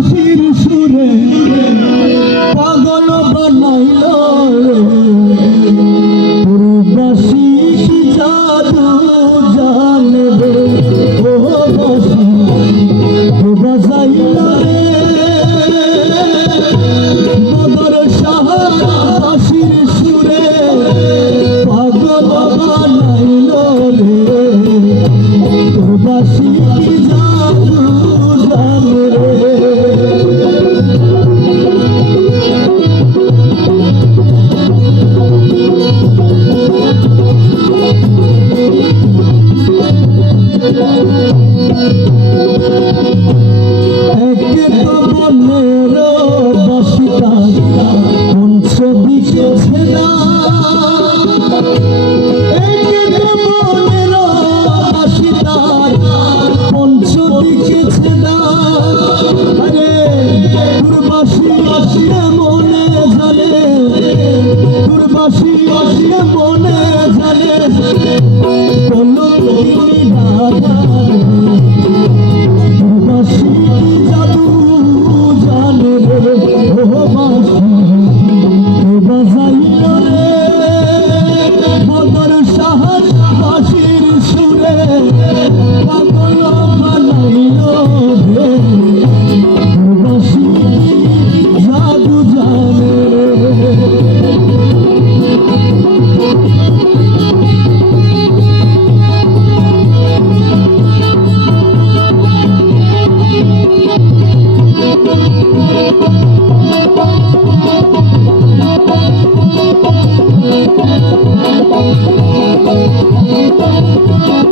বাঁশির সুরে পাগল বানাইল রে বাঁশি কি জাদু জানে রে ও বাঁশি বাজাইল রে মদর সাহার বাঁশির সুরে পাগল বানাইল রে বাঁশি কি জাদু জানে রে একে তো বনের বাঁশিটা পঞ্চদিকে ছেদা একে তো বনের বাঁশিটা পঞ্চদিকে ছেদা আরে তোর বাঁশি মনে জানে তোর বাঁশি মনে জানে কোনো বাঁশি জাদু জানে রে ও বাঁশি বাজাইল রে মদর সাহার বাঁশির সুরে পাগল বানাইল রে বাঁশি জাদু জানে রে Thank you.